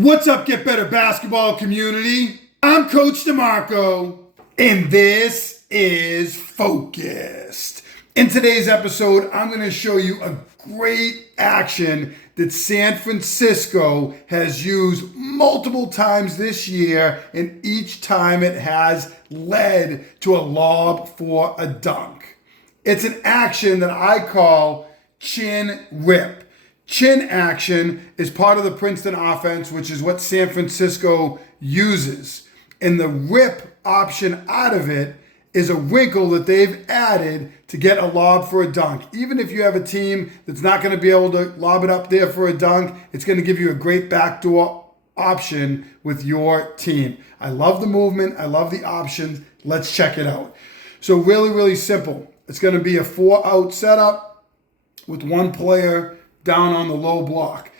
What's up, Get Better Basketball community? I'm Coach DeMarco, and this is Focused. In today's episode, I'm going to show you a great action that San Francisco has used multiple times this year, and each time it has led to a lob for a dunk. It's an action that I call chin rip. Chin action is part of the Princeton offense, which is what San Francisco uses. And the rip option out of it is a wrinkle that they've added to get a lob for a dunk. Even if you have a team that's not going to be able to lob it up there for a dunk, it's going to give you a great backdoor option with your team. I love the movement. I love the options. Let's check it out. So really simple. It's going to be a 4-out setup with one player down on the low block.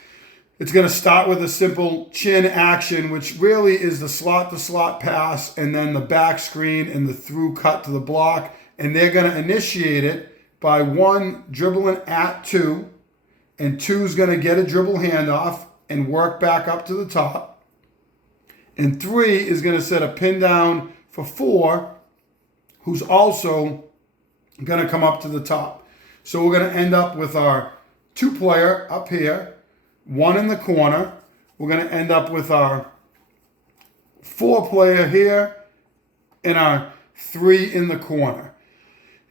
It's going to start with a simple chin action, which really is the slot-to-slot pass and then the back screen and the through cut to the block. And they're going to initiate it by one dribbling at two, and two is going to get a dribble handoff and work back up to the top. And three is going to set a pin down for four, who's also going to come up to the top. So we're going to end up with our two-player up here, one in the corner. We're going to end up with our four-player here and our three in the corner.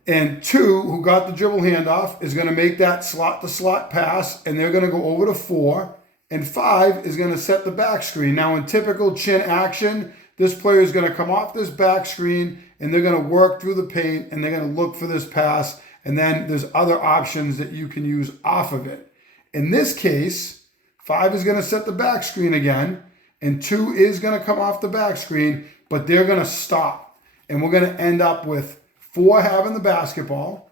And two, who got the dribble handoff, is going to make that slot-to-slot pass, and they're going to go over to four. And five is going to set the back screen. Now, in typical chin action, this player is going to come off this back screen, and they're going to work through the paint, and they're going to look for this pass. And then there's other options that you can use off of it. In this case, five is going to set the back screen again, and two is going to come off the back screen, but they're going to stop. And we're going to end up with four having the basketball.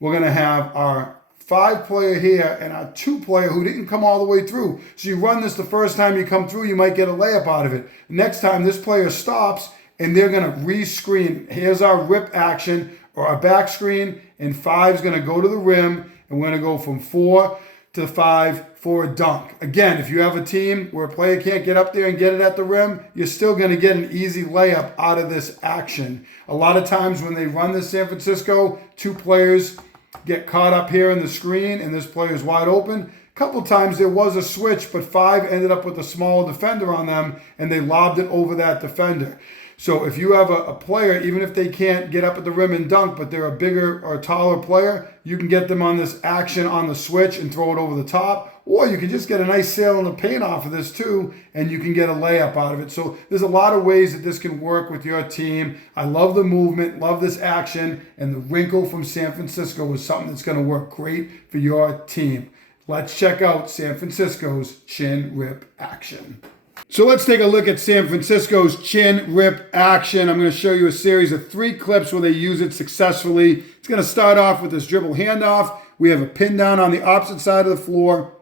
We're going to have our five-player here and our two-player who didn't come all the way through. So you run this the first time you come through, you might get a layup out of it. Next time, this player stops, and they're going to re-screen. Here's our rip action, or our back screen, and five is going to go to the rim, and we're going to go from 4 to 5 for a dunk. Again, if you have a team where a player can't get up there and get it at the rim, you're still going to get an easy layup out of this action. A lot of times when they run this San Francisco, two players get caught up here in the screen, and this player is wide open. A couple times there was a switch, but five ended up with a smaller defender on them, and they lobbed it over that defender. So if you have a player, even if they can't get up at the rim and dunk, but they're a bigger or taller player, you can get them on this action on the switch and throw it over the top. Or you can just get a nice sail in the paint off of this too, and you can get a layup out of it. So there's a lot of ways that this can work with your team. I love the movement, love this action, and the wrinkle from San Francisco is something that's going to work great for your team. Let's check out San Francisco's chin rip action. So let's take a look at San Francisco's chin rip action. I'm going to show you a series of 3 clips where they use it successfully. It's going to start off with this dribble handoff. We have a pin down on the opposite side of the floor.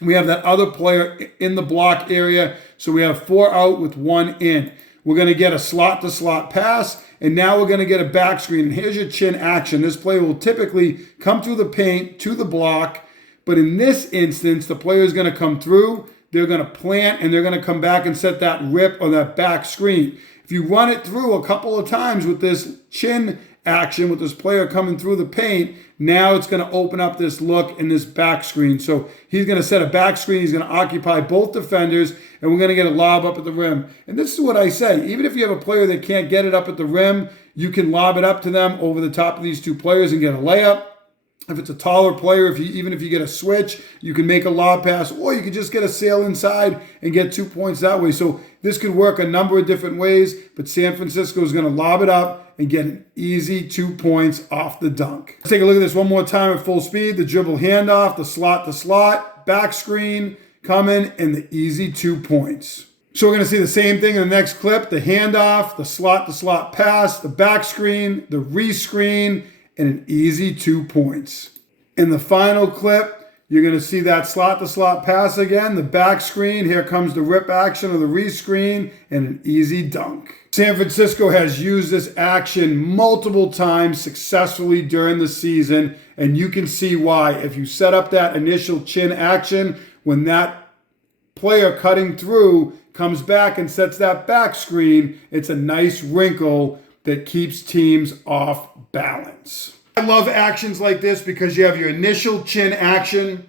We have that other player in the block area. So we have 4 out with 1 in. We're going to get a slot-to-slot pass, and now we're going to get a back screen. And here's your chin action. This player will typically come through the paint to the block, but in this instance, the player is going to come through. They're going to plant, and they're going to come back and set that rip on that back screen. If you run it through a couple of times with this chin action, with this player coming through the paint, now it's going to open up this look in this back screen. So he's going to set a back screen. He's going to occupy both defenders, and we're going to get a lob up at the rim. And this is what I say. Even if you have a player that can't get it up at the rim, you can lob it up to them over the top of these two players and get a layup. If it's a taller player, even if you get a switch, you can make a lob pass, or you can just get a sail inside and get 2 points that way. So this could work a number of different ways, but San Francisco is going to lob it up and get an easy 2 points off the dunk. Let's take a look at this one more time at full speed. The dribble handoff, the slot to slot, back screen coming, and the easy 2 points. So we're going to see the same thing in the next clip. The handoff, the slot to slot pass, the back screen, the re-screen, and an easy 2 points. In the final clip, you're going to see that slot-to-slot pass again, the back screen. Here comes the rip action of the re-screen, and an easy dunk. San Francisco has used this action multiple times successfully during the season, and you can see why. If you set up that initial chin action, when that player cutting through comes back and sets that back screen, it's a nice wrinkle that keeps teams off balance. I love actions like this because you have your initial chin action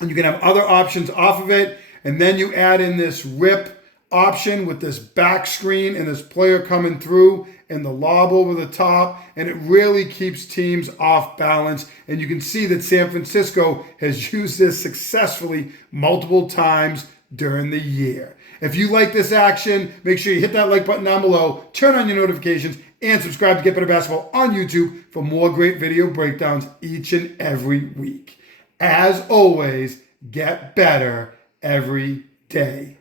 and you can have other options off of it. And then you add in this rip option with this back screen and this player coming through and the lob over the top. And it really keeps teams off balance. And you can see that San Francisco has used this successfully multiple times during the year. If you like this action, make sure you hit that like button down below, turn on your notifications, and subscribe to Get Better Basketball on YouTube for more great video breakdowns each and every week. As always, get better every day.